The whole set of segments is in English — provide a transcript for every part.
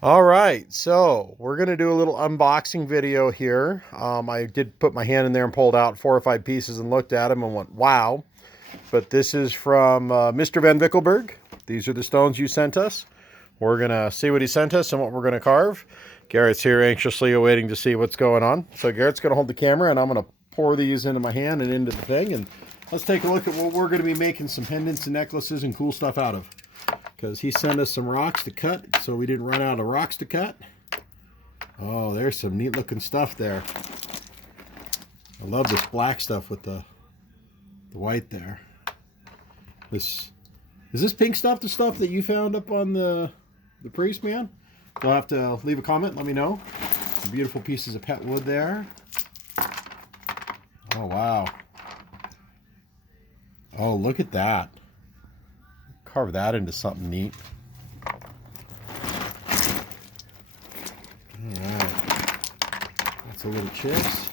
All right, so we're going to do a little unboxing video here. I did put my hand in there and pulled out 4 or 5 pieces and looked at them and went, wow. But this is from Mr. Van Vickelberg. These are the stones you sent us. We're going to see what he sent us and what we're going to carve. Garrett's here anxiously awaiting to see what's going on. So Garrett's going to hold the camera and I'm going to pour these into my hand and into the thing. And let's take a look at what we're going to be making some pendants and necklaces and cool stuff out of. Because he sent us some rocks to cut, so we didn't run out of rocks to cut. Oh, there's some neat looking stuff there. I love this black stuff with the white there. This is this pink stuff the stuff that you found up on the priest, man? You'll have to leave a comment, let me know. Some beautiful pieces of pet wood there. Oh, wow. Oh, look at that. Carve that into something neat. Alright. That's a little chips.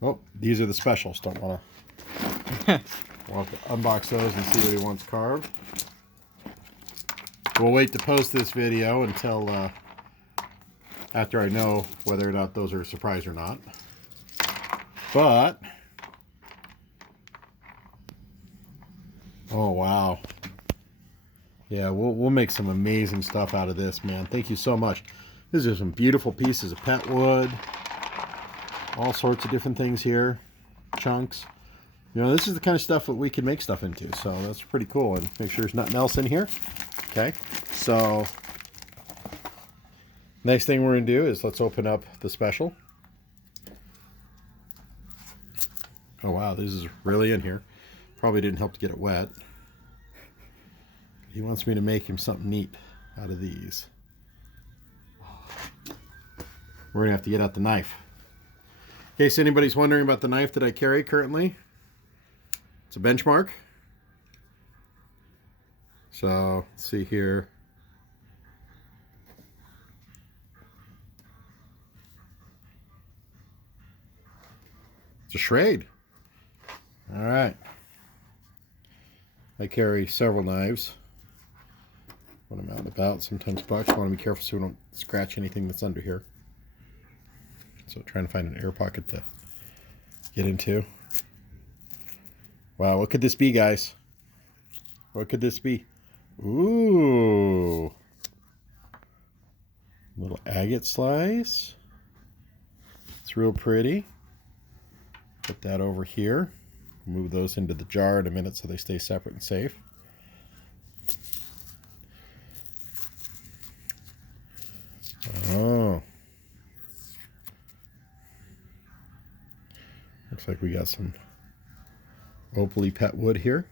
Oh, these are the specials. Don't want to. We'll have to unbox those and see what he wants carved. We'll wait to post this video until after I know whether or not those are a surprise or not. But oh, wow. Yeah, we'll make some amazing stuff out of this, man. Thank you so much. These are some beautiful pieces of pet wood. All sorts of different things here. Chunks. You know, this is the kind of stuff that we can make stuff into. So that's pretty cool. And make sure there's nothing else in here. Okay. So next thing we're going to do is let's open up the special. Oh, wow. This is really in here. Probably didn't help to get it wet. He wants me to make him something neat out of these. We're going to have to get out the knife. In case anybody's wondering about the knife that I carry currently, it's a Benchmark. So, let's see here. It's a Schrade. All right. I carry several knives when I'm out and about. Sometimes bucks. Want to be careful so we don't scratch anything that's under here. So trying to find an air pocket to get into. Wow, what could this be, guys? What could this be? Ooh. Little agate slice. It's real pretty. Put that over here. Move those into the jar in a minute so they stay separate and safe. Oh. Looks like we got some opally pet wood here.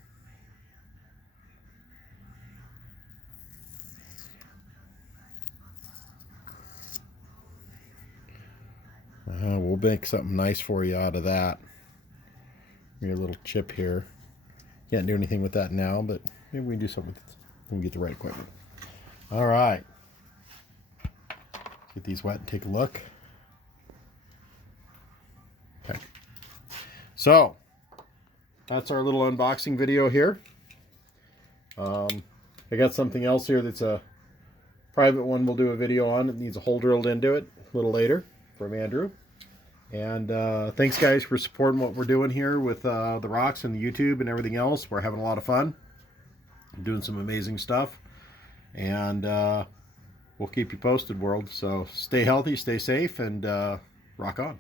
We'll make something nice for you out of that. Maybe a little chip here. Can't do anything with that now, but maybe we can do something with it when we get the right equipment. All right. Get these wet and take a look. Okay. So, that's our little unboxing video here. I got something else here that's a private one we'll do a video on. It needs a hole drilled into it a little later from Andrew. And thanks, guys, for supporting what we're doing here with the rocks and the YouTube and everything else. We're having a lot of fun. I'm doing some amazing stuff. And we'll keep you posted, world. So stay healthy, stay safe, and rock on.